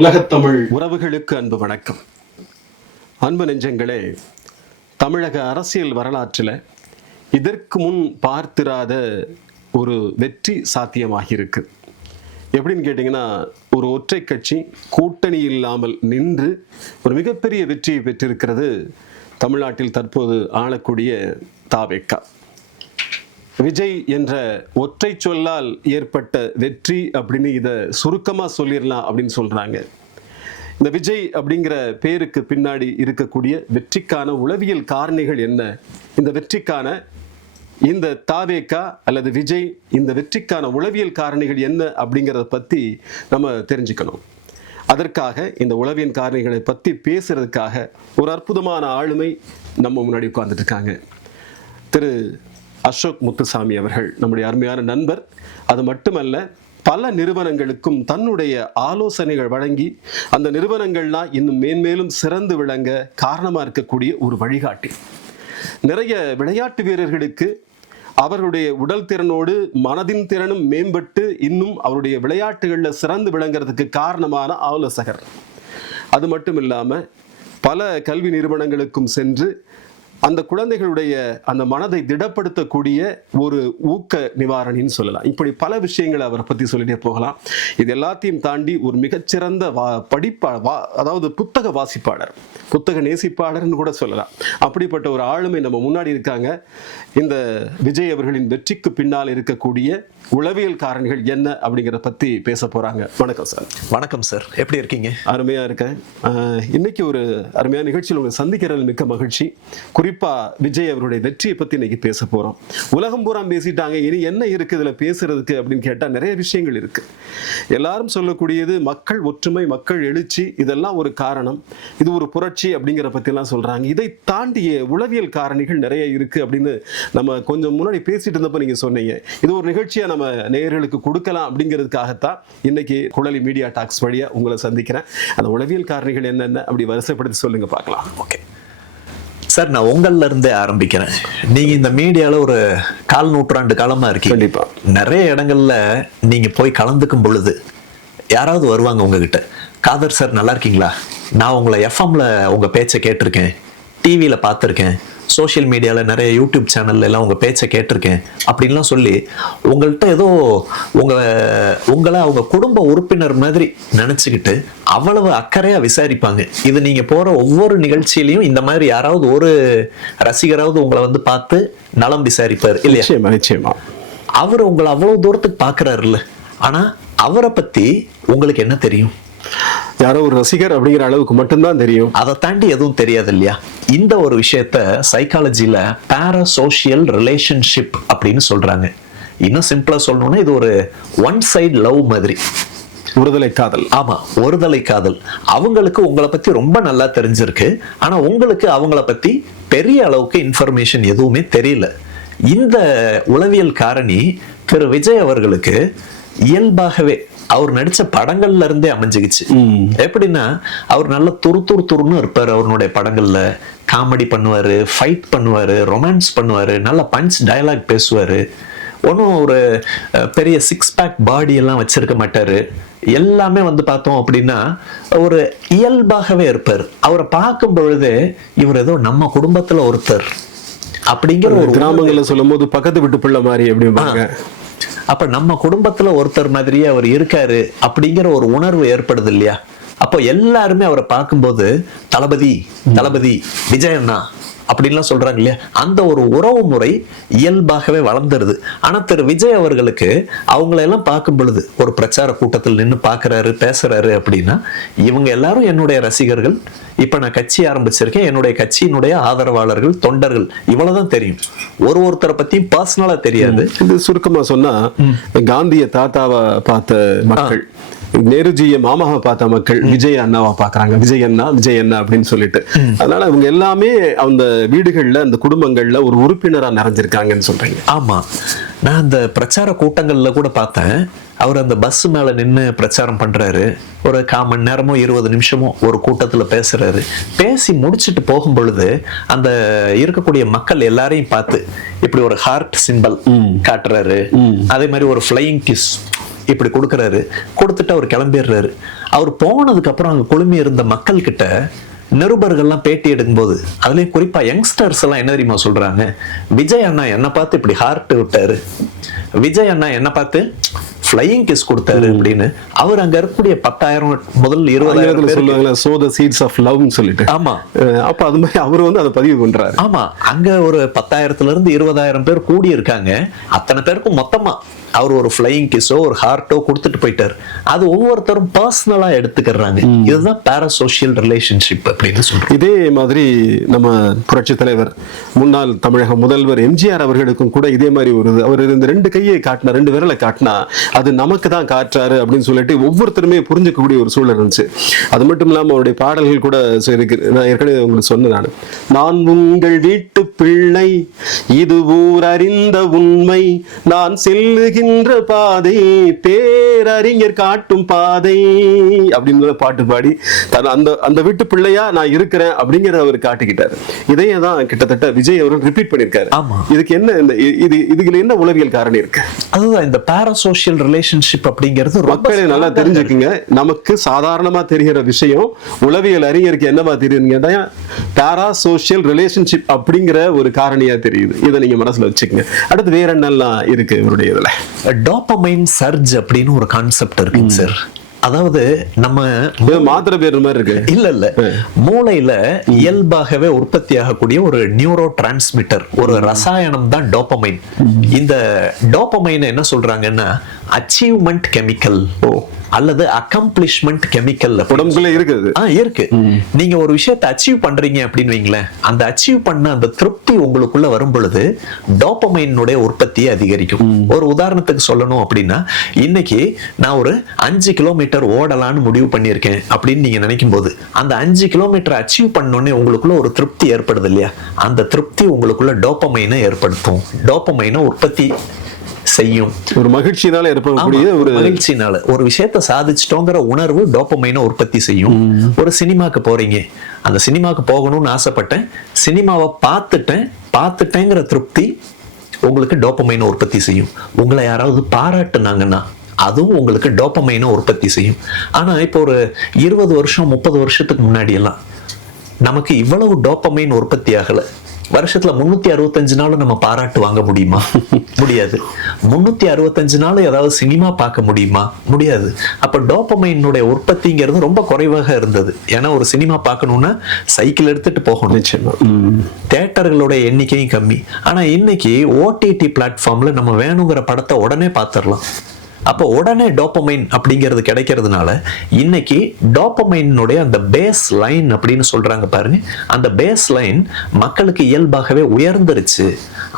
உலகத்தமிழ் உறவுகளுக்கு அன்பு வணக்கம். அன்பு நெஞ்சங்களே, தமிழக அரசியல் வரலாற்றில் இதற்கு முன் பார்த்திராத ஒரு வெற்றி சாத்தியமாகியிருக்கு. எப்படின்னு கேட்டிங்கன்னா, ஒரு ஒற்றை கட்சி கூட்டணி இல்லாமல் நின்று ஒரு மிகப்பெரிய வெற்றியை பெற்றிருக்கிறது தமிழ்நாட்டில் தற்போது ஆளக்கூடிய தாவேகா. விஜய் என்ற ஒற்றை சொல்லால் ஏற்பட்ட வெற்றி அப்படின்னு இதை சுருக்கமாக சொல்லிடலாம் அப்படின்னு சொல்கிறாங்க. இந்த விஜய் அப்படிங்கிற பேருக்கு பின்னாடி இருக்கக்கூடிய வெற்றிக்கான உளவியல் காரணிகள் என்ன, இந்த வெற்றிக்கான இந்த தாவேகா அல்லது விஜய் இந்த வெற்றிக்கான உளவியல் காரணிகள் என்ன அப்படிங்கிறத பற்றி நம்ம தெரிஞ்சுக்கணும். அதற்காக இந்த உளவியல் காரணிகளை பற்றி பேசுறதுக்காக ஒரு அற்புதமான ஆளுமை நம்ம முன்னாடி உட்கார்ந்துட்டு இருக்காங்க. திரு அசோக் முத்துசாமி அவர்கள் நம்முடைய அருமையான நண்பர். அது மட்டுமல்ல, பல நிறுவனங்களுக்கும் தன்னுடைய ஆலோசனைகள் வழங்கி அந்த நிறுவனங்கள்லாம் இன்னும் மேன்மேலும் சிறந்து விளங்க காரணமாக இருக்கக்கூடிய ஒரு வழிகாட்டி. நிறைய விளையாட்டு வீரர்களுக்கு அவர்களுடைய உடல் திறனோடு மனதின் திறனும் மேம்பட்டு இன்னும் அவருடைய விளையாட்டுகளில் சிறந்து விளங்குறதுக்கு காரணமான ஆலோசகர். அது மட்டும் இல்லாமல் பல கல்வி நிறுவனங்களுக்கும் சென்று அந்த குழந்தைகளுடைய அந்த மனதை திடப்படுத்தக்கூடிய ஒரு ஊக்க நிவாரணின்னு சொல்லலாம். இப்படி பல விஷயங்களை அவரை பற்றி சொல்லிட்டே போகலாம். இது எல்லாத்தையும் தாண்டி ஒரு மிகச்சிறந்த அதாவது புத்தக வாசிப்பாளர், புத்தக நேசிப்பாளர்னு கூட சொல்லலாம். அப்படிப்பட்ட ஒரு ஆளுமை நம்ம முன்னாடி இருக்காங்க. இந்த விஜய் அவர்களின் வெற்றிக்கு பின்னால் இருக்கக்கூடிய உளவியல் காரணிகள் என்ன அப்படிங்கிறத பற்றி பேச போகிறாங்க. வணக்கம் சார். வணக்கம் சார், எப்படி இருக்கீங்க? அருமையாக இருக்கேன். இன்னைக்கு ஒரு அருமையான நிகழ்ச்சியில் உங்களை சந்திக்கிறது மிக்க மகிழ்ச்சி. குறிப்பாக விஜய் அவருடைய வெற்றியை பற்றி இன்னைக்கு பேச போகிறோம். உலகம் பூரா பேசிட்டாங்க, இனி என்ன இருக்குது இதில் பேசுறதுக்கு அப்படின்னு கேட்டால் நிறைய விஷயங்கள் இருக்குது. எல்லாரும் சொல்லக்கூடியது மக்கள் ஒற்றுமை, மக்கள் எழுச்சி, இதெல்லாம் ஒரு காரணம், இது ஒரு புரட்சி அப்படிங்கிற பற்றிலாம் சொல்கிறாங்க. இதை தாண்டிய உளவியல் காரணிகள் நிறைய இருக்குது அப்படின்னு நம்ம கொஞ்சம் முன்னாடி பேசிட்டு இருந்தப்போ நீங்கள் சொன்னீங்க. இது ஒரு நிகழ்ச்சியாக நம்ம நேயர்களுக்கு கொடுக்கலாம் அப்படிங்கிறதுக்காகத்தான் இன்னைக்கு குழலி மீடியா டாக்ஸ் வழியா உங்களை சந்திக்கிறேன். அந்த உளவியல் காரணிகள் என்னென்ன அப்படி வரிசைப்படுத்தி சொல்லுங்க பார்க்கலாம். ஓகே சார், நான் உங்கள்ல இருந்தே ஆரம்பிக்கிறேன். நீங்க இந்த மீடியால ஒரு 1/4 நூற்றாண்டு காலமா இருக்கீங்க. கண்டிப்பா நிறைய இடங்கள்ல நீங்க போய் கலந்துக்கும் பொழுது யாராவது வருவாங்க உங்ககிட்ட, காதர் சார் நல்லா இருக்கீங்களா, நான் உங்களை எஃப்எம்ல உங்க பேச்சை கேட்டிருக்கேன், டிவியில பார்த்துருக்கேன், சோஷியல் மீடியாவில் நிறைய யூடியூப் சேனல்ல எல்லாம் உங்கள் பேச்சை கேட்டிருக்கேன் அப்படின்லாம் சொல்லி உங்கள்கிட்ட ஏதோ உங்களை அவங்க குடும்ப உறுப்பினர் மாதிரி நினச்சிக்கிட்டு அவ்வளவு அக்கறையாக விசாரிப்பாங்க. இது நீங்கள் போகிற ஒவ்வொரு நிகழ்ச்சியிலையும் இந்த மாதிரி யாராவது ஒரு ரசிகராவது உங்களை வந்து பார்த்து நலம் விசாரிப்பார் இல்லையா? நிச்சயமா. அவர் உங்களை அவ்வளவு தூரத்துக்கு பார்க்குறாருல்ல, ஆனால் அவரை பற்றி உங்களுக்கு என்ன தெரியும்? யாரோ ஒரு ரசிகர் அப்படிங்கிற அளவுக்கு மட்டும்தான் தெரியும். அதை தாண்டி எதுவும் தெரியாது இல்லையா? இந்த ஒரு விஷயத்த சைக்காலஜில பாராசோஷியல் ரிலேஷன்ஷிப் அப்படின்னு சொல்றாங்க. இன்னும் சிம்பிளா சொல்லணும்னா இது ஒரு ஒன் சைடு லவ் மாதிரி, ஒருதலை காதல். ஆமா, ஒருதலை காதல். அவங்களுக்கு உங்களை பத்தி ரொம்ப நல்லா தெரிஞ்சிருக்கு, ஆனா உங்களுக்கு அவங்கள பத்தி பெரிய அளவுக்கு இன்ஃபர்மேஷன் எதுவுமே தெரியல. இந்த உளவியல் காரணி திரு விஜய் அவர்களுக்கு இயல்பாகவே அவர் நடிச்ச படங்கள்ல இருந்தே அமைஞ்சுக்கிச்சு. எப்படின்னா, அவர் நல்ல துருன்னு இருப்பாரு. அவருடைய படங்கள்ல காமெடி பண்ணுவாரு, ஃபைட் பண்ணுவாரு, ரொமான்ஸ் பண்ணுவாரு, நல்ல பஞ்ச் டயலாக் பேசுவாரு. ஒன்றும் ஒரு பெரிய 6 பேக் பாடி எல்லாம் வச்சிருக்க மாட்டாரு. எல்லாமே வந்து பார்த்தோம் அப்படின்னா ஒரு இயல்பாகவே இருப்பார். அவரை பார்க்கும் பொழுது இவர் ஏதோ நம்ம குடும்பத்துல ஒருத்தர் அப்படிங்கிற ஒரு கிராமங்கள்ல சொல்லும் போது பக்கத்து வீட்டு பிள்ளை மாதிரி அப்படிம்பாங்க. அப்ப நம்ம குடும்பத்துல ஒருத்தர் மாதிரியே அவர் இருக்காரு அப்படிங்கிற ஒரு உணர்வு ஏற்படுது இல்லையா? அப்போ எல்லாருமே அவரை பார்க்கும்போது தளபதி தளபதி விஜய் அண்ணா அப்படின்லாம் சொல்றாங்க இல்லையா? அந்த ஒரு உறவு முறை இயல்பாகவே வளர்ந்துருது. ஆனா திரு விஜய் அவர்களுக்கு அவங்களெல்லாம் பார்க்கும் பொழுது ஒரு பிரச்சார கூட்டத்தில் நின்று பார்க்கறாரு, பேசுறாரு அப்படின்னா இவங்க எல்லாரும் என்னுடைய ரசிகர்கள், இப்ப நான் கட்சி ஆரம்பிச்சிருக்கேன், என்னுடைய கட்சியினுடைய ஆதரவாளர்கள், தொண்டர்கள், இவ்வளவுதான் தெரியும். ஒருத்தரை பத்தியும் பர்சனலா தெரியாது. இது சுருக்கமா சொன்னா, காந்திய தாத்தாவை பார்த்த மக்கள், நேருஜியை மாமாவை பார்த்த மக்கள் விஜய் அண்ணாவா பாக்குறாங்க. விஜய் அண்ணா அப்படின்னு சொல்லிட்டு. அதனால அவங்க எல்லாமே அந்த வீடுகள்ல, அந்த குடும்பங்கள்ல ஒரு உறுப்பினரா நிறைஞ்சிருக்காங்கன்னு சொல்றீங்க. ஆமா, நான் அந்த பிரச்சார கூட்டங்கள்ல கூட பார்த்தேன். அவர் அந்த பஸ் மேல நின்று பிரச்சாரம் பண்றாரு. ஒரு 1/4 மணி நேரமோ 20 நிமிஷமோ ஒரு கூட்டத்துல பேசுறாரு. பேசி முடிச்சுட்டு போகும் பொழுது அந்த இருக்கக்கூடிய மக்கள் எல்லாரையும் பார்த்து இப்படி ஒரு ஹார்ட் சிம்பல் காட்டுறாரு. அதே மாதிரி ஒரு ஃப்ளையிங் கிஸ் இப்படி கொடுக்குறாரு, கொடுத்துட்டு அவர் கிளம்பிடுறாரு. அவர் போனதுக்கு அப்புறம் அங்க குழுமி இருந்த மக்கள் கிட்ட நிருபர்கள்லாம் பேட்டி எடுக்கும்போது, அதுலயும் குறிப்பா யங்ஸ்டர்ஸ் எல்லாம் என்ன தெரியுமா சொல்றாங்க, விஜய் அண்ணா என்ன பார்த்து இப்படி ஹார்ட் விட்டாரு, விஜய் அண்ணா என்ன பார்த்து ஃப்ளையிங் கிஸ் கொடுத்தாரு அப்படின்னு. அவர் அங்க இருக்கக்கூடிய 10,000 முதல் 20,000 சொல்லுவாங்க சோ தி சீட்ஸ் ஆஃப் லவ்னு சொல்லிட்டு. ஆமா, அப்ப அது மாதிரி அவர் வந்து அதை பதிவு பண்றாரு. ஆமா, அங்க ஒரு 10,000 இருந்து 20,000 பேர் கூடி இருக்காங்க. அத்தனை பேருக்கும் மொத்தமா அவர் ஒரு ஃப்ளையிங் கிஸோ ஒரு ஹார்ட்டோ கொடுத்துட்டு போயிட்டார். அது ஒவ்வொருத்தரும் பர்சனலா எடுத்துக்கிறாங்க. இதுதான் பாராசோஷியல் ரிலேஷன்ஷிப் அப்படின்னு சொல்றோம். இதே மாதிரி நம்ம புரட்சி தலைவர் முன்னாள் தமிழக முதல்வர் எம்ஜிஆர் அவர்களுக்கும் கூட இதே மாதிரி ஒரு அவர் இந்த 2 கையை காட்டினா, 2 விரலை காட்டினா அது நமக்கு தான் காட்டுறாரு அப்படின்னு சொல்லிட்டு ஒவ்வொருத்தருமே புரிஞ்சுக்கக்கூடிய ஒரு சூழல் இருந்துச்சு. அது மட்டும் இல்லாம அவருடைய பாடல்கள் கூட இருக்கு. நான் ஏற்கனவே உங்களுக்கு சொன்னேன், நான் உங்கள் வீட்டு பிள்ளை, இது ஊர் அறிந்த உண்மை, நான் செல்லுகின்ற பாதை பேரறிஞர் காட்டும் பாதை அப்படின்னு பாட்டு பாடி அந்த வீட்டு பிள்ளையா நான் இருக்கிறேன் அப்படிங்கிற அவர் காட்டிக்கிட்டாரு. இதையே தான் கிட்டத்தட்ட விஜய் அவர்கள் ரிப்பீட் பண்ணிருக்காரு. இதுக்கு என்ன இதுல என்ன உளவியல் காரணம் இருக்கு? அதுதான் இந்த பாராசோஷியல் ரிலேஷன்ஷிப் அப்படிங்கிறது மக்களை நல்லா தெரிஞ்சுக்குங்க. நமக்கு சாதாரணமா தெரிகிற விஷயம் உளவியல் அறிஞருக்கு என்னவா தெரியுதுங்க, பாராசோஷியல் ரிலேஷன்ஷிப் அப்படிங்கிற ஒரு காரணியா தெரியுது. இதை நீங்க மனசுல வச்சுக்கோங்க. அடுத்து வேற என்னெல்லாம் இருக்கு இவருடைய இதுல? டோபமைன் சர்ஜ் அப்படின்னு ஒரு கான்செப்ட் இருக்குங்க சார். அதாவது நம்ம மாத்திரை பேர் மாதிரி இருக்கு இல்ல மூளையில இயல்பாகவே உற்பத்தி ஆகக்கூடிய ஒரு நியூரோ டிரான்ஸ்மிட்டர், ஒரு ரசாயனம் தான் டோபமைன். இந்த டோபமைன் என்ன சொல்றாங்கன்னா அச்சீவ்மெண்ட் கெமிக்கல் அல்லது அக்கம்ப்ளிஷ்மெண்ட் கெமிக்கல் உடம்புக்குள்ள இருக்குது. இருக்கு. நீங்க ஒரு விஷயத்தை அச்சீவ் பண்றீங்க அப்படின்னு வைங்களேன், அந்த அச்சீவ் பண்ண அந்த திருப்தி உங்களுக்குள்ள வரும் பொழுது டோபமைனுடைய உற்பத்தியை அதிகரிக்கும். ஒரு உதாரணத்துக்கு சொல்லணும் அப்படின்னா, இன்னைக்கு நான் ஒரு 5 கிலோமீட்டர் ஓடலான்னு முடிவு பண்ணியிருக்கேன் அப்படின்னு நீங்க நினைக்கும் போது, அந்த 5 கிலோமீட்டர் அச்சீவ் பண்ணோடனே உங்களுக்குள்ள ஒரு திருப்தி ஏற்படுது இல்லையா, அந்த திருப்தி உங்களுக்குள்ள டோபமைனை ஏற்படுத்தும், டோபமைனை உற்பத்தி செய்யும். ஒரு மகிழ்ச்சியினால ஏற்படக்கூடிய ஒரு மகிழ்ச்சினால ஒரு விஷயத்தை சாதிச்சிட்டோங்கிற உணர்வு டோபமைனை உற்பத்தி செய்யும். ஒரு சினிமாக்கு போறீங்க, அந்த சினிமாக்கு போகணும்னு ஆசைப்பட்டேன், சினிமாவை பார்த்துட்டேங்கிற திருப்தி உங்களுக்கு டோபமைனை உற்பத்தி செய்யும். உங்களை யாராவது பாராட்டுனாங்கன்னா அதுவும் உங்களுக்கு டோபமைனை உற்பத்தி செய்யும். ஆனா இப்போ ஒரு 20 வருஷம் 30 வருஷத்துக்கு முன்னாடி எல்லாம் நமக்கு இவ்வளவு டோபமைன் உற்பத்தி ஆகல. வருஷத்துல 365 நாள் நம்ம பாராட்டு வாங்க முடியுமா? முடியாது. 365 நாள் ஏதாவது சினிமா பார்க்க முடியுமா? முடியாது. அப்ப டோபமைனுடைய உற்பத்திங்கிறது ரொம்ப குறைவாக இருந்தது. ஏன்னா ஒரு சினிமா பார்க்கணும்னா சைக்கிள் எடுத்துட்டு போகணும். தியேட்டர்களுடைய எண்ணிக்கையும் கம்மி. ஆனா இன்னைக்கு ஓடிடி பிளாட்ஃபார்ம்ல நம்ம வேணுங்கிற படத்தை உடனே பார்த்துடலாம். அப்போ உடனே டோபமைன் அப்படிங்கிறது கிடைக்கிறதுனால இன்னைக்கு டோபமைனுடைய அந்த பேஸ் லைன் அப்படின்னு சொல்றாங்க பாருங்க, அந்த பேஸ் லைன் மக்களுக்கு இயல்பாகவே உயர்ந்துருச்சு.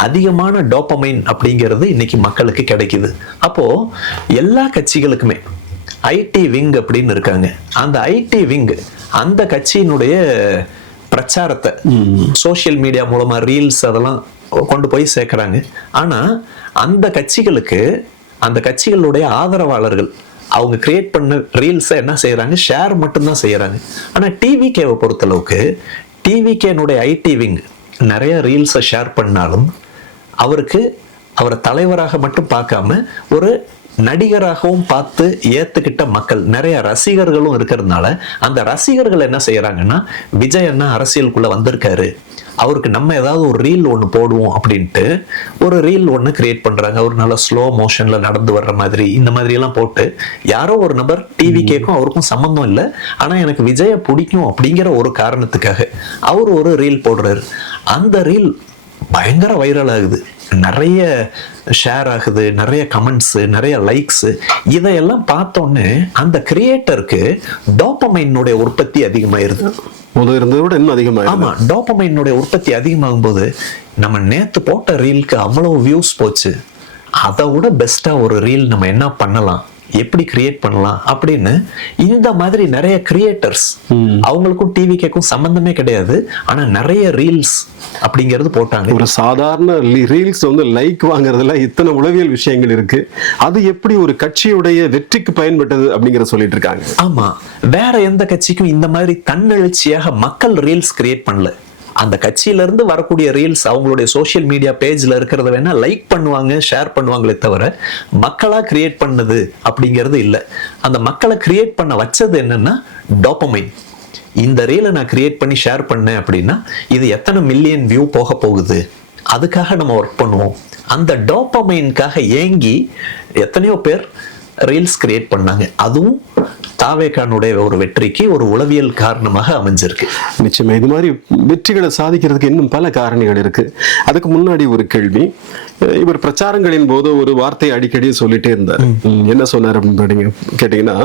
அதிகமான டோபமைன் அப்படிங்கிறது இன்னைக்கு மக்களுக்கு கிடைக்குது. அப்போ எல்லா கட்சிகளுக்குமே ஐடி விங் அப்படின்னு இருக்காங்க. அந்த ஐடி விங் அந்த கட்சியினுடைய பிரச்சாரத்தை சோசியல் மீடியா மூலமா ரீல்ஸ் அதெல்லாம் கொண்டு போய் சேர்க்கிறாங்க. ஆனா அந்த கட்சிகளுக்கு அந்த கட்சிகளுடைய ஆதரவாளர்கள் அவங்க கிரியேட் பண்ண ரீல்ஸை என்ன செய்யறாங்க, ஷேர் மட்டும்தான் செய்யறாங்க. ஆனா டிவிகேவை பொறுத்தளவுக்கு டிவிகேனுடைய ஐடி விங் நிறைய ரீல்ஸை ஷேர் பண்ணாலும் அவரை தலைவராக மட்டும் பார்க்காம ஒரு நடிகராகவும் பார்த்து ஏத்துக்கிட்ட மக்கள், நிறைய ரசிகர்களும் இருக்கிறதுனால அந்த ரசிகர்கள் என்ன செய்யறாங்கன்னா, விஜய் அண்ணா அரசியலுக்குள்ள வந்திருக்காரு, அவருக்கு நம்ம ஏதாவது ஒரு ரீல் ஒன்று போடுவோம் அப்படின்ட்டு ஒரு ரீல் ஒன்று கிரியேட் பண்றாங்க. ஒரு நல்ல ஸ்லோ மோஷன்ல நடந்து வர்ற மாதிரி இந்த மாதிரி எல்லாம் போட்டு, யாரோ ஒரு நபர் டிவிகேக்கும் அவருக்கும் சம்பந்தம் இல்லை, ஆனா எனக்கு விஜய பிடிக்கும் அப்படிங்கிற ஒரு காரணத்துக்காக அவர் ஒரு ரீல் போடுறாரு. அந்த ரீல் பயங்கர வைரல் ஆகுது, நிறைய ஷேர் ஆகுது, நிறைய கமெண்ட்ஸ், நிறைய லைக்ஸ். இதையெல்லாம் பார்த்தோன்னே அந்த கிரியேட்டருக்கு டோபமைனுடைய உற்பத்தி அதிகமாயிருது. முதல் இருந்ததை விட இன்னும் அதிகமாக. ஆமா, டோபமைனுடைய உற்பத்தி அதிகமாகும் போது நம்ம நேத்து போட்ட ரீலுக்கு அவ்வளவு வியூஸ் போச்சு, அதை விட பெஸ்டா ஒரு ரீல் நம்ம என்ன பண்ணலாம், எப்படி கிரியேட் பண்ணலாம் அப்படின்னு இந்த மாதிரி நிறைய கிரியேட்டர்ஸ், அவங்களுக்கும் டிவிகேக்கும் சம்பந்தமே கிடையாது, ஆனா நிறைய ரீல்ஸ் அப்படிங்கிறது போட்டாங்க. ஒரு சாதாரண ரீல்ஸ் வந்து லைக் வாங்குறதுல இத்தனை உளவியல் விஷயங்கள் இருக்கு. அது எப்படி ஒரு கட்சியுடைய வெற்றிக்கு பயன்பட்டது அப்படிங்கிற சொல்லிட்டு இருக்காங்க. ஆமா, வேற எந்த கட்சிக்கும் இந்த மாதிரி தன்னெழுச்சியாக மக்கள் ரீல்ஸ் கிரியேட் பண்ணல. அந்த கட்சியில இருந்து வரக்கூடிய ரீல்ஸ் அவங்களுடைய சோஷியல் மீடியா பேஜ்ல இருக்கிறத வேணா லைக் பண்ணுவாங்க, ஷேர் பண்ணுவாங்களே தவிர மக்களா கிரியேட் பண்ணது அப்படிங்கிறது இல்லை. அந்த மக்களை கிரியேட் பண்ண வச்சது என்னன்னா டோபமைன். இந்த ரீலை நான் கிரியேட் பண்ணி ஷேர் பண்ணேன் அப்படின்னா இது எத்தனை மில்லியன் வியூ போக போகுது, அதுக்காக நம்ம ஒர்க் பண்ணுவோம். அந்த டோபமைனுக்காக ஏங்கி எத்தனையோ பேர் ரீல்ஸ் கிரியேட் பண்ணாங்க. அதுவும் தாவேகானுடைய ஒரு வெற்றிக்கு ஒரு உளவியல் காரணமாக அமைஞ்சிருக்கு. நிச்சயமா இது மாதிரி வெற்றிகளை சாதிக்கிறதுக்கு இன்னும் பல காரணிகள் இருக்கு. அதுக்கு முன்னாடி ஒரு கேள்வி, இவர் பிரச்சாரங்களின் போது ஒரு வார்த்தை அடிக்கடி சொல்லிட்டே இருந்தார். என்ன சொன்னார் அப்படின்னு கேட்டீங்கன்னா,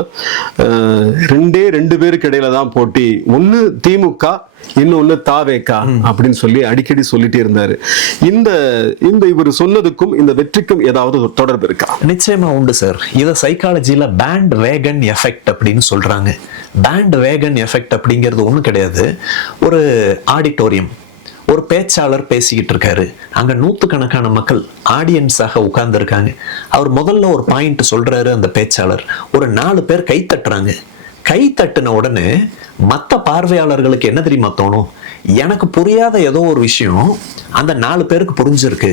ரெண்டு பேருக்கு இடையில தான் போட்டி, ஒன்னு திமுக இன்னொன்னு தாவேகா அப்படின்னு சொல்லி அடிக்கடி சொல்லிட்டே இருந்தாரு. இந்த இந்த இவர் சொன்னதுக்கும் இந்த வெற்றிக்கும் ஏதாவது தொடர்பு இருக்கா? நிச்சயமா உண்டு சார். இத சைக்காலஜில பேண்ட் வேகன் எஃபெக்ட் அப்படின்னு சொல்றாங்க. பேண்ட் வேகன் எஃபெக்ட் அப்படிங்கிறது ஒண்ணும் கிடையாது. ஒரு ஆடிட்டோரியம், ஒரு பேச்சாளர் பேசிக்கிட்டு இருக்காரு, அங்க நூத்துக்கணக்கான மக்கள் ஆடியன்ஸாக உட்கார்ந்து இருக்காங்க. அவர் முதல்ல ஒரு பாயிண்ட் சொல்றாரு, அந்த பேச்சாளர், ஒரு 4 பேர் கை தட்டுறாங்க. கை தட்டின உடனே மற்ற பார்வையாளர்களுக்கு என்ன தெரியுமா தோணும்? எனக்கு புரியாத ஏதோ ஒரு விஷயம் அந்த 4 பேருக்கு புரிஞ்சிருக்கு.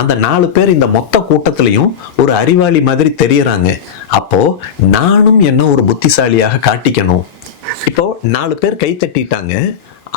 அந்த 4 பேர் இந்த மொத்த கூட்டத்திலையும் ஒரு அறிவாளி மாதிரி தெரியறாங்க. அப்போ நானும் என்ன ஒரு புத்திசாலியாக காட்டிக்கணும். இப்போ 4 பேர் கை தட்டிட்டாங்க.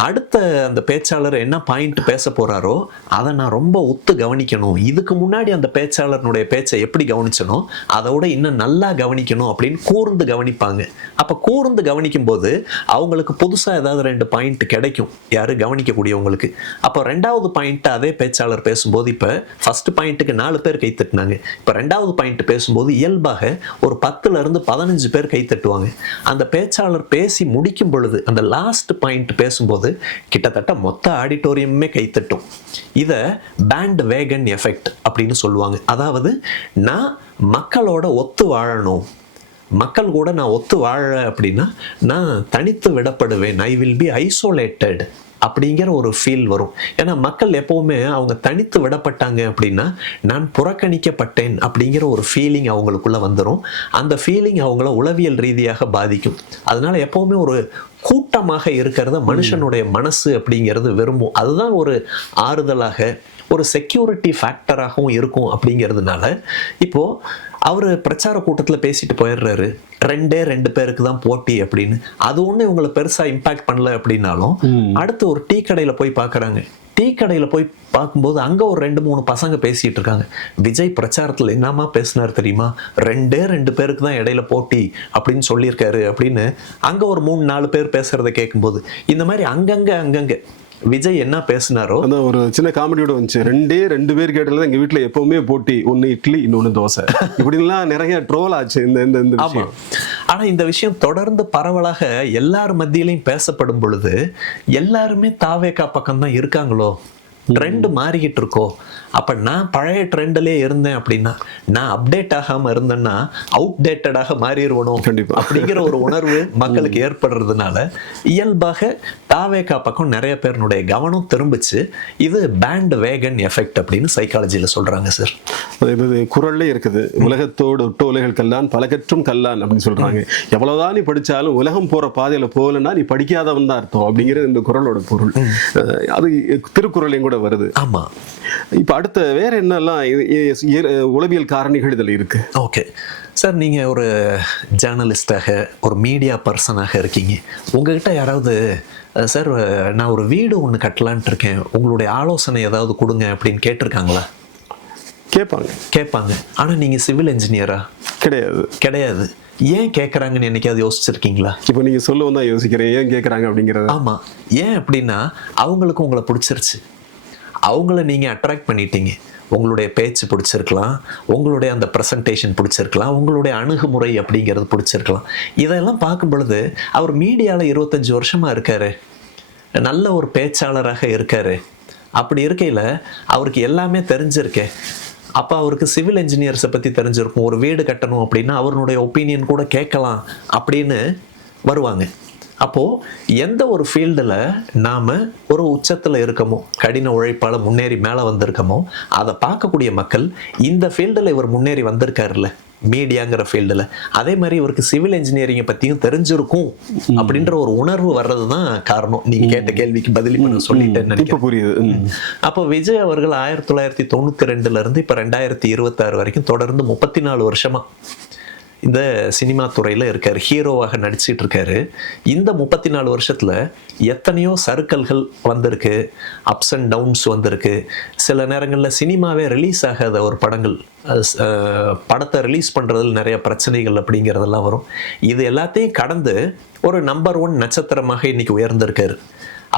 அடுத்த அந்த பேச்சாளர் என்ன பாயிண்ட் பேச போறாரோ அதை நான் ரொம்ப ஒத்து கவனிக்கணும். இதுக்கு முன்னாடி அந்த பேச்சாளருடைய பேச்சை எப்படி கவனிச்சனோ அதோட இன்னும் நல்லா கவனிக்கணும் அப்படின்னு கூர்ந்து கவனிப்பாங்க. அப்ப கூர்ந்து கவனிக்கும் போது அவங்களுக்கு புதுசா ஏதாவது 2 பாயிண்ட் கிடைக்கும், யாரு கவனிக்கக்கூடியவங்களுக்கு. அப்போ 2வது பாயிண்ட் அதே பேச்சாளர் பேசும்போது, இப்ப ஃபர்ஸ்ட் பாயிண்ட்டுக்கு 4 பேர் கை தட்டினாங்க, இப்ப 2வது பாயிண்ட் பேசும்போது இயல்பாக ஒரு 10ல இருந்து 15 பேர் கை தட்டுவாங்க. அந்த பேச்சாளர் பேசி முடிக்கும் பொழுது அந்த லாஸ்ட் பாயிண்ட் பேசும்போது கிட்டத்தட்ட மொத்த ஆடிட்டோரியமே கைத்தட்டும். இத பேண்ட் வேகன் எஃபெக்ட் அப்படின்னு சொல்லுவாங்க. அதாவது நான் மக்களோட ஒத்து வாழணும், மக்கள் கூட நான் ஒத்து வாழ அப்படின்னா நான் தனித்து விடப்படுவேன், ஐ வில் பி ஐசோலேட்டட் அப்படிங்கிற ஒரு ஃபீல் வரும். ஏன்னா மக்கள் எப்பவுமே அவங்க தனித்து விடப்பட்டாங்க அப்படின்னா நான் புறக்கணிக்கப்பட்டேன் அப்படிங்கிற ஒரு ஃபீலிங் அவங்களுக்குள்ள வந்துடும். அந்த ஃபீலிங் அவங்கள உளவியல் ரீதியாக பாதிக்கும். அதனால எப்பவுமே ஒரு கூட்டமாக இருக்கிறத மனுஷனுடைய மனசு அப்படிங்கிறது விரும்பும். அதுதான் ஒரு ஆறுதலாக, ஒரு செக்யூரிட்டி ஃபேக்டராகவும் இருக்கும். அப்படிங்கிறதுனால இப்போ அவர் பிரச்சார கூட்டத்தில் பேசிட்டு போயிடுறாரு, 2 பேருக்கு தான் போட்டி அப்படின்னு. அது ஒண்ணு இவங்களை பெருசா இம்பாக்ட் பண்ணல அப்படின்னாலும் அடுத்து ஒரு டீ கடையில போய் பார்க்கறாங்க. டீ கடையில போய் பார்க்கும்போது அங்க ஒரு 2-3 பசங்க பேசிட்டு இருக்காங்க. விஜய் பிரச்சாரத்துல என்னமா பேசினார் தெரியுமா, 2 பேருக்கு தான் இடையில போட்டி அப்படின்னு சொல்லியிருக்காரு அப்படின்னு அங்க ஒரு 3-4 பேர் பேசுறத கேட்கும்போது இந்த மாதிரி அங்கங்க விஜய் என்ன பேசினாரோ அந்த ஒரு சின்ன காமெடியோட வந்துச்சு. 2 பேர் கேட்டதுல எங்க வீட்டுல எப்பவுமே போட்டி, ஒன்னு இட்லி இன்னொன்னு தோசை, இப்படிலாம் நிறைய ட்ரோல் ஆச்சு இந்த விஷயம். ஆனா இந்த விஷயம் தொடர்ந்து பரவலாக எல்லார் மத்தியிலையும் பேசப்படும் பொழுது எல்லாருமே தாவேகா பக்கம் தான் இருக்காங்களோ, ட்ரெண்ட் மாறிக்கிட்டு இருக்கோ, அப்ப நான் பழைய ட்ரெண்ட்லயே இருந்தேன் அப்படின்னா நான் அப்டேட் ஆகாம இருந்தேன்னா அவுட்டேட்டடாக மாறிடுவனும் அப்படிங்கிற ஒரு உணர்வு மக்களுக்கு ஏற்படுறதுனால இயல்பாக தாவேகா பக்கம் நிறைய பேருடைய கவனம் திரும்பிச்சு. இது பேண்ட் வேகன் எஃபெக்ட் அப்படின்னு சைக்காலஜில சொல்றாங்க சார். இது குறள்ல இருக்குது, உலகத்தோடு ஒட்டு உலகில் கல்லான் பலகற்றும் கல்லான் அப்படின்னு சொல்றாங்க. எவ்வளவுதான் நீ படிச்சாலும் உலகம் போற பாதையில போகலன்னா நீ படிக்காதவன் தான் அர்த்தம் அப்படிங்கிறது இந்த குறளோட பொருள். அது திருக்குறளையும் கூட வருது. ஆமா. இப்ப அடுத்த வேற என்னெல்லாம் உளவியல் காரணிகள் இதுல இருக்கு? ஓகே சார், நீங்க ஒரு ஜேர்னலிஸ்டாக, ஒரு மீடியா பர்சனாக இருக்கீங்க. உங்ககிட்ட யாராவது சார் நான் ஒரு வீடு ஒன்று கட்டலான்ட்டு இருக்கேன், உங்களுடைய ஆலோசனை ஏதாவது கொடுங்க அப்படின்னு கேட்டிருக்காங்களா? கேட்பாங்க. ஆனா நீங்க சிவில் இன்ஜினியரா? கிடையாது. ஏன் கேட்கறாங்கன்னு என்னைக்காவது யோசிச்சிருக்கீங்களா? இப்போ நீங்க சொல்லவும் தான் யோசிக்கிறேன், ஏன் கேட்கறாங்க அப்படிங்கிறது. ஆமா, ஏன் அப்படின்னா அவங்களுக்கு உங்களை பிடிச்சிருச்சு, அவங்கள நீங்க அட்ராக்ட் பண்ணிட்டீங்க. உங்களுடைய பேச்சு பிடிச்சிருக்கலாம், உங்களுடைய அந்த ப்ரெசன்டேஷன் பிடிச்சிருக்கலாம், உங்களுடைய அணுகுமுறை அப்படிங்கிறது பிடிச்சிருக்கலாம். இதெல்லாம் பார்க்கும் பொழுது அவர் மீடியாவில் 25 வருஷமா இருக்காரு, நல்ல ஒரு பேச்சாளராக இருக்காரு. அப்படி இருக்கையில் அவருக்கு எல்லாமே தெரிஞ்சிருக்கே. அப்போ அவருக்கு சிவில் இன்ஜினியர்ஸை பற்றி தெரிஞ்சிருக்கும். ஒரு வீடு கட்டணும் அப்படின்னா அவருடைய ஒப்பீனியன் கூட கேட்கலாம் அப்படின்னு வருவாங்க. அப்போ எந்த ஒரு ஃபீல்டில் நாம ஒரு உச்சத்துல இருக்கமோ, கடின உழைப்பால முன்னேறி மேல வந்திருக்கமோ, அதை பார்க்கக்கூடிய மக்கள் இந்த ஃபீல்டில் இவர் முன்னேறி வந்திருக்காருல்ல, மீடியாங்கிற ஃபீல்டில், அதே மாதிரி இவருக்கு சிவில் இன்ஜினியரிங்கை பற்றியும் தெரிஞ்சிருக்கும் அப்படின்ற ஒரு உணர்வு வர்றது தான் காரணம். நீங்க கேட்ட கேள்விக்கு பதில் இப்ப நான் சொல்லிட்டேன்னு நினைக்கிறேன். புரியுது. அப்போ விஜய் அவர்கள் 1992 இருந்து இப்ப 2026 வரைக்கும் தொடர்ந்து 34 வருஷமா இந்த சினிமா துறையில இருக்காரு, ஹீரோவாக நடிச்சிட்டு இருக்காரு. இந்த 34 வருஷத்துல எத்தனையோ சறுக்கல்கள் வந்திருக்கு, அப்ஸ் அண்ட் டவுன்ஸ் வந்திருக்கு. சில நேரங்களில் சினிமாவே ரிலீஸ் ஆகாத ஒரு படங்கள், படத்தை ரிலீஸ் பண்றதுல நிறைய பிரச்சனைகள் அப்படிங்கிறதெல்லாம் வரும். இது எல்லாத்தையும் கடந்து ஒரு நம்பர் 1 நட்சத்திரமாக இன்னைக்கு உயர்ந்திருக்காரு.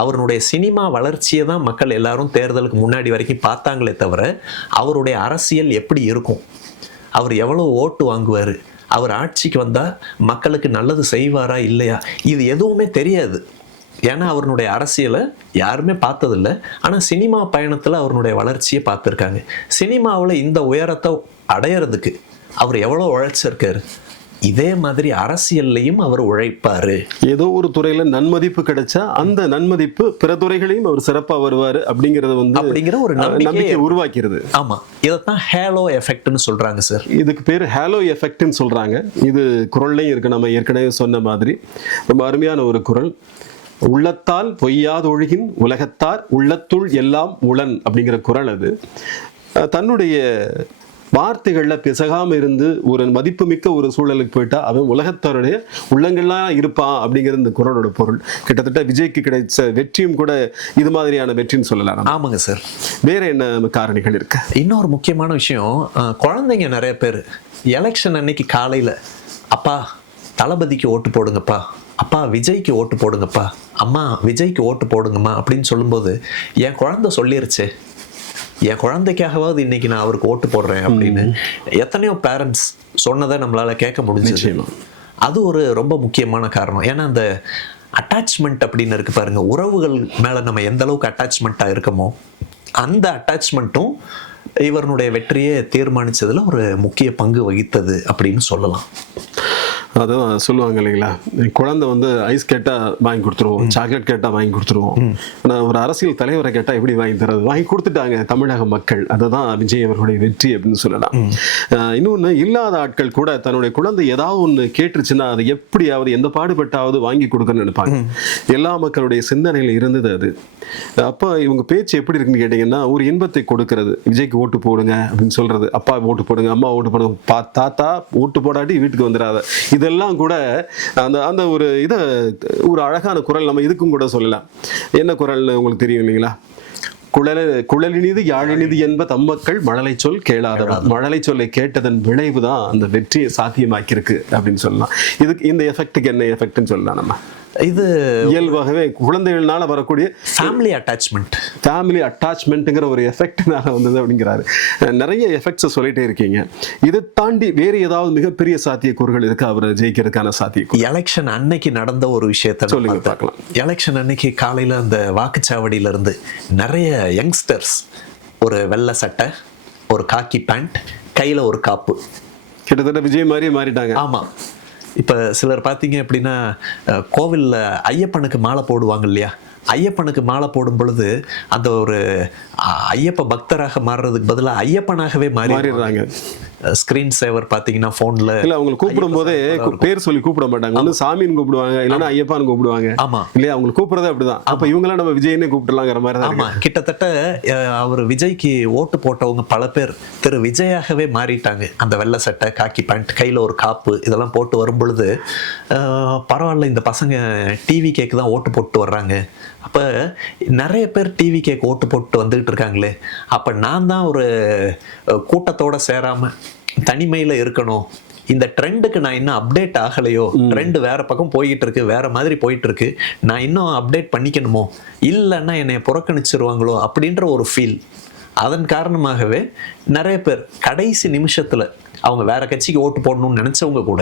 அவருடைய சினிமா வளர்ச்சியை தான் மக்கள் எல்லாரும் தேர்தலுக்கு முன்னாடி வரைக்கும் பார்த்தாங்களே தவிர, அவருடைய அரசியல் எப்படி இருக்கும், அவர் எவ்வளவு ஓட்டு வாங்குவார், அவர் ஆட்சிக்கு வந்தா மக்களுக்கு நல்லது செய்வாரா இல்லையா, இது எதுவுமே தெரியாது. ஏன்னா அவருடைய அரசியலை யாருமே பார்த்ததில்லை. ஆனால் சினிமா பயணத்தில் அவருடைய வளர்ச்சியை பார்த்துருக்காங்க. சினிமாவில் இந்த உயரத்தை அடையிறதுக்கு அவர் எவ்வளோ உழைச்சிருக்காரு. இதே மாதிரி அரசியல்லையும் அவர் உழைப்பாரு. ஏதோ ஒரு துறையில நன்மதிப்பு கிடைச்சா அந்த நன்மதிப்பு பிற துறைகளையும் அவர் சிறப்பா வருவாரு அப்படிங்கிற ஒரு நம்பிக்கை உருவாக்கிறது. ஆமா, இதைத்தான் ஹேலோ எஃபெக்ட்னு சொல்றாங்க சார். இதுக்கு பேர் ஹேலோ எஃபெக்ட்னு சொல்றாங்க. இது குறள்லையும் இருக்கு, நம்ம ஏற்கனவே சொன்ன மாதிரி. ரொம்ப அருமையான ஒரு குறள். உள்ளத்தால் பொய்யாதொழுகின் உலகத்தார் உள்ளத்துள் எல்லாம் உளன் அப்படிங்கிற குறள். அது தன்னுடைய வார்த்தைகளில் பிசகாம இருந்து ஒரு மதிப்புமிக்க ஒரு சூழலுக்கு போயிட்டா அவன் உலகத்தாருடைய உள்ளங்கள்லாம் இருப்பான் அப்படிங்கிற இந்த குறளோட பொருள். கிட்டத்தட்ட விஜய்க்கு கிடைச்ச வெற்றியும் கூட இது மாதிரியான வெற்றின்னு சொல்லலாம். ஆமாங்க சார். வேற என்ன காரணிகள் இருக்கு? இன்னொரு முக்கியமான விஷயம், குழந்தைங்க நிறைய பேர் எலெக்ஷன் அன்னைக்கு காலையில அப்பா தளபதிக்கு ஓட்டு போடுங்கப்பா, அப்பா விஜய்க்கு ஓட்டு போடுங்கப்பா, அம்மா விஜய்க்கு ஓட்டு போடுங்கம்மா அப்படின்னு சொல்லும்போது, என் குழந்தை சொல்லிருச்சு, என் குழந்தைக்காகவாவது இன்னைக்கு நான் அவருக்கு ஓட்டு போடுறேன் அப்படின்னு எத்தனையோ பேரண்ட்ஸ் சொன்னதை நம்மளால கேட்க முடிஞ்சிச்சு. அது ஒரு ரொம்ப முக்கியமான காரணம். ஏன்னா அந்த அட்டாச்மெண்ட் அப்படின்னு இருக்கு பாருங்க, உறவுகள் மேல நம்ம எந்த அளவுக்கு அட்டாச்மெண்ட்டா இருக்கமோ அந்த அட்டாச்மெண்ட்டும் இவருடைய வெற்றியை தீர்மானிச்சதுல ஒரு முக்கிய பங்கு வகித்தது அப்படின்னு சொல்லலாம். அதான் சொல்லுவாங்க இல்லைங்களா, குழந்தை வந்து ஐஸ் கேட்டா வாங்கி கொடுத்துருவோம், சாக்லேட் கேட்டா வாங்கி கொடுத்துருவோம். ஆனால் ஒரு அரசியல் தலைவரை கேட்டா எப்படி வாங்கி தரது, வாங்கி கொடுத்துட்டாங்க தமிழக மக்கள். அதுதான் விஜய் அவர்களுடைய வெற்றி அப்படின்னு சொல்லலாம். இன்னொன்று, இல்லாத ஆட்கள் கூட தன்னுடைய குழந்தை ஏதாவது ஒன்று கேட்டுருச்சுன்னா அதை எப்படியாவது எந்த பாடுபட்டாவது வாங்கி கொடுக்கணும்னு நினைப்பாங்க. எல்லா மக்களுடைய சிந்தனையில் இருந்தது அது. அப்போ இவங்க பேச்சு எப்படி இருக்குன்னு கேட்டீங்கன்னா, ஒரு இன்பத்தை கொடுக்கறது. விஜய்க்கு ஓட்டு போடுங்க அப்படின்னு சொல்றது, அப்பா ஓட்டு போடுங்க, அம்மா ஓட்டு போடுங்க, தாத்தா ஓட்டு போடாட்டி வீட்டுக்கு வந்துடாத, இதெல்லாம் கூட அந்த அந்த ஒரு இதை ஒரு அழகான குரல் நம்ம இதுக்கும் கூட சொல்லலாம். என்ன குரல்னு உங்களுக்கு தெரியும் இல்லைங்களா? குழலினிது யாழினிது என்ப தம்மக்கள் மழலை சொல் கேளாதவன். மழலை சொல்லை கேட்டதன் விளைவுதான் அந்த வெற்றியை சாத்தியமாக்கியிருக்கு அப்படின்னு சொல்லலாம். இதுக்கு இந்த எஃபெக்டுக்கு என்ன எஃபெக்ட்னு சொல்லலாம் நம்ம? இது இயல்பாகவே குழந்தைகள்னால வரக்கூடிய ஃபேமிலி அட்டாச்மெண்ட்டுங்கிற ஒரு எஃபெக்ட்னால வந்தது அப்படிங்கிறாரு. நிறைய எஃபெக்ட்ஸை சொல்லிட்டே இருக்கீங்க. இதை தாண்டி வேறு ஏதாவது மிகப்பெரிய சாத்தியக்கூறுகள் இருக்கு அவர் ஜெயிக்கிறதுக்கான சாத்தியக்கூறு? எலெக்ஷன் அன்னைக்கு நடந்த ஒரு விஷயத்தை சொல்லுங்க பார்க்கலாம். எலெக்ஷன் அன்னைக்கு காலையில அந்த வாக்குச்சாவடியில இருந்து நிறைய யங்ஸ்டர்ஸ் ஒரு வெள்ளை சட்டை, ஒரு காக்கி பேண்ட், கையில ஒரு காப்பு, கிட்டத்தட்ட விஜய் மாதிரியே மாறிட்டாங்க. ஆமா. இப்போ சிலர் பார்த்தீங்க அப்படின்னா கோவிலில் ஐயப்பனுக்கு மாலை போடுவாங்க இல்லையா, ஐயப்பனுக்கு மாலை போடும் பொழுது அந்த ஒரு ஐயப்ப பக்தராக மாறுறதுக்கு பதிலாக ஐயப்பனாகவே மாறிடுறாங்க. ஸ்கிரீன் சேவர் பார்த்தீங்கன்னா ஃபோனில் இல்லை, அவங்க கூப்பிடும் போதே பேர் சொல்லி கூப்பிட மாட்டாங்க. ஒன்று சாமின்னு கூப்பிடுவாங்க, இல்லைன்னா ஐயப்பான்னு கூப்பிடுவாங்க. ஆமாம் இல்லையா, அவங்களுக்கு கூப்பிடுறதே அப்படிதான். அப்போ இவங்களாம் நம்ம விஜய்னே கூப்பிடலாங்கிற மாதிரி தான். ஆமாம், கிட்டத்தட்ட அவர் விஜய்க்கு ஓட்டு போட்டவங்க பல பேர் திரு விஜயாகவே மாறிட்டாங்க. அந்த வெள்ளை சட்டை, காக்கி பேண்ட், கையில் ஒரு காப்பு இதெல்லாம் போட்டு வரும் பொழுது பரவாயில்ல, இந்த பசங்க டிவி கேக்கு தான் ஓட்டு போட்டு வர்றாங்க. அப்போ நிறைய பேர் டிவி கேக் ஓட்டு போட்டு வந்துகிட்டு இருக்காங்களே, அப்போ நான் தான் ஒரு கூட்டத்தோட சேராமல் தனிமையில் இருக்கணும், இந்த ட்ரெண்டுக்கு நான் இன்னும் அப்டேட் ஆகலையோ, ட்ரெண்டு வேற பக்கம் போய்கிட்டு இருக்கு, வேற மாதிரி போயிட்டு இருக்கு, நான் இன்னும் அப்டேட் பண்ணிக்கணுமோ, இல்லைன்னா என்னை புறக்கணிச்சிருவாங்களோ அப்படின்ற ஒரு ஃபீல். அதன் காரணமாகவே நிறைய பேர் கடைசி நிமிஷத்துல அவங்க வேற கட்சிக்கு ஓட்டு போடணும்னு நினைச்சவங்க கூட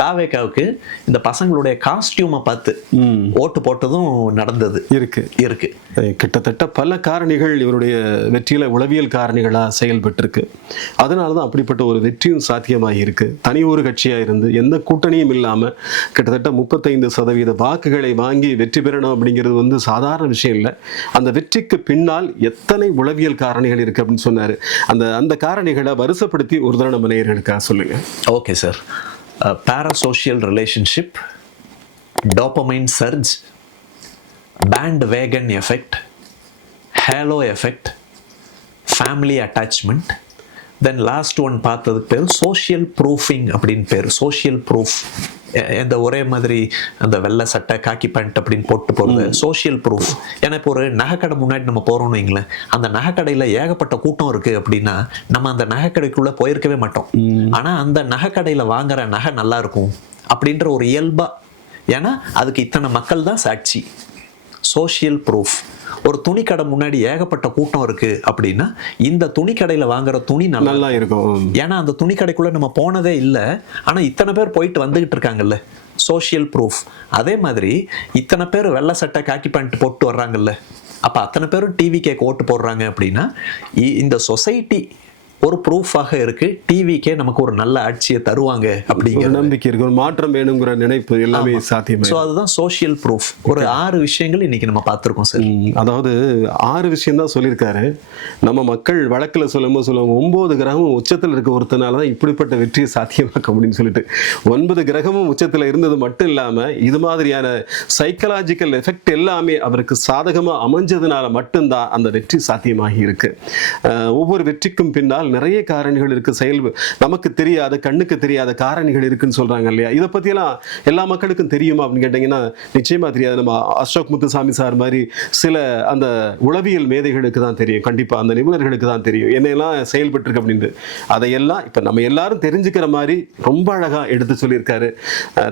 தாவேக்காவுக்கு இந்த பசங்களுடைய காஸ்டியூமை பார்த்து ஓட்டு போட்டதும் நடந்தது இருக்கு. கிட்டத்தட்ட பல காரணிகள் இவருடைய வெற்றியில உளவியல் காரணிகளா செயல்பட்டிருக்கு. அதனாலதான் அப்படிப்பட்ட ஒரு வெற்றியும் சாத்தியமாகி இருக்கு. தனி ஒரு கட்சியா இருந்து எந்த கூட்டணியும் இல்லாம கிட்டத்தட்ட 35% வாக்குகளை வாங்கி வெற்றி பெறணும் அப்படிங்கிறது வந்து சாதாரண விஷயம் இல்லை. அந்த வெற்றிக்கு பின்னால் எத்தனை உளவியல் காரணிகள் இருக்கு அப்படின்னு சொன்னாரு. அந்த காரணிகளை வரிசைப்படுத்தி ஒரு தடவை நம்ம நேயர்களுக்காக சொல்லுங்க. Okay sir. Parasocial relationship, dopamine surge, bandwagon effect, halo effect, family attachment, then last one பார்த்ததுக்கு பேர் சோஷியல் ப்ரூஃபிங் அப்படின்னு பேர். சோஷியல் ப்ரூஃப், இந்த ஒரே மாதிரி அந்த வெள்ளை சட்டை காக்கி பேண்ட் அப்படின்னு போட்டு போகிறது சோஷியல் ப்ரூஃப். ஏன்னா இப்போ ஒரு நகைக்கடை முன்னாடி நம்ம போகிறோம்னு வைங்களேன், அந்த நகைக்கடையில் ஏகப்பட்ட கூட்டம் இருக்குது அப்படின்னா நம்ம அந்த நகைக்கடைக்குள்ளே போயிருக்கவே மாட்டோம். ஆனால் அந்த நகைக்கடையில் வாங்குற நகை நல்லா இருக்கும் அப்படின்ற ஒரு இயல்பா, ஏன்னா அதுக்கு இத்தனை மக்கள் தான் சாட்சி. Social proof. ஒரு துணிக்கடை முன்னாடி ஏகப்பட்ட கூட்டம் இருக்கு அப்படின்னா இந்த துணிக்கடையில் வாங்குற துணி நல்லா இருக்கும், ஏன்னா அந்த துணிக்கடைக்குள்ள நம்ம போனதே இல்லை, ஆனா இத்தனை பேர் போயிட்டு வந்துகிட்டு இருக்காங்கல்ல. Social proof. அதே மாதிரி இத்தனை பேர் வெள்ளை சட்டை காக்கி பேண்ட் போட்டு வர்றாங்கல்ல, அப்ப அத்தனை பேரும் டிவி கேக்கு ஓட்டு போடுறாங்க அப்படின்னா இந்த சொசைட்டி ஒரு ப்ரூஃபாக இருக்கு. டிவிக்கே நமக்கு ஒரு நல்ல ஆட்சியை தருவாங்க அப்படிங்கிற நம்பிக்கை இருக்கு, ஒரு மாற்றம் வேணுங்கிற நினைப்பு எல்லாமே சாத்தியம். ஸோ அதுதான் சோஷியல் ப்ரூஃப். ஒரு 6 விஷயங்கள் இன்னைக்கு நம்ம பார்த்துருக்கோம் சார். அதாவது 6 விஷயம் தான் சொல்லியிருக்காரு. நம்ம மக்கள் வழக்கில் சொல்லும்போது சொல்லுவாங்க 9 கிரகமும் உச்சத்தில் இருக்க ஒருத்தனால தான் இப்படிப்பட்ட வெற்றியை சாத்தியமாக்க அப்படின்னு சொல்லிட்டு. 9 கிரகமும் உச்சத்தில் இருந்தது மட்டும் இல்லாம இது மாதிரியான சைக்கலாஜிக்கல் எஃபெக்ட் எல்லாமே அவருக்கு சாதகமா அமைஞ்சதுனால மட்டும்தான் அந்த வெற்றி சாத்தியமாகி இருக்கு. ஒவ்வொரு வெற்றிக்கும் பின்னால் நிறைய காரணிகள் இருக்கு. நமக்கு தெரியாத, கண்ணுக்கு தெரியாத காரணிகள் இருக்குன்னு சொல்றாங்க இல்லையா? இதை பத்தியெல்லாம் எல்லா மக்களுக்கும் தெரியுமா அப்படின்னு கேட்டீங்கன்னா நிச்சயமா தெரியாது. நம்ம அசோக் முத்துசாமி சார் மாதிரி சில அந்த உளவியல் மேதைகளுக்கு தான் தெரியும், கண்டிப்பா அந்த நிபுணர்களுக்கு தான் தெரியும் என்னெல்லாம் செயல்பட்டு இருக்கு அப்படின்னு. அதையெல்லாம் இப்ப நம்ம எல்லாரும் தெரிஞ்சுக்கிற மாதிரி ரொம்ப அழகா எடுத்து சொல்லியிருக்காரு.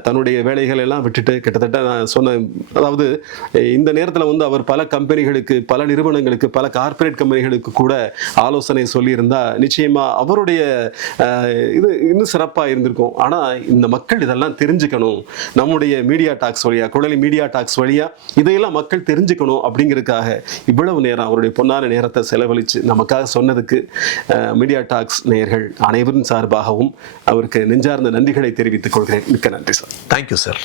தன்னுடைய வேலைகள் எல்லாம் விட்டுட்டு கிட்டத்தட்ட நான் சொன்ன, அதாவது இந்த நேரத்தில் வந்து அவர் பல கம்பெனிகளுக்கு, பல நிறுவனங்களுக்கு, பல கார்பரேட் கம்பெனிகளுக்கு கூட ஆலோசனை சொல்லியிருந்தா நிச்சயமா அவருடைய இது இன்னும் சிறப்பாக இருந்திருக்கும். ஆனால் இந்த மக்கள் இதெல்லாம் தெரிஞ்சுக்கணும், நம்முடைய மீடியா டாக்ஸ் வழியா, குழலி மீடியா டாக்ஸ் வழியா இதையெல்லாம் மக்கள் தெரிஞ்சுக்கணும் அப்படிங்கிறதுக்காக இவ்வளவு நேரம் அவருடைய பொன்னான நேரத்தை செலவழித்து நமக்காக சொன்னதுக்கு மீடியா டாக்ஸ் நேயர்கள் அனைவரின் சார்பாகவும் அவருக்கு நெஞ்சார்ந்த நன்றிகளை தெரிவித்துக் கொள்கிறேன். மிக்க நன்றி சார். Thank you sir.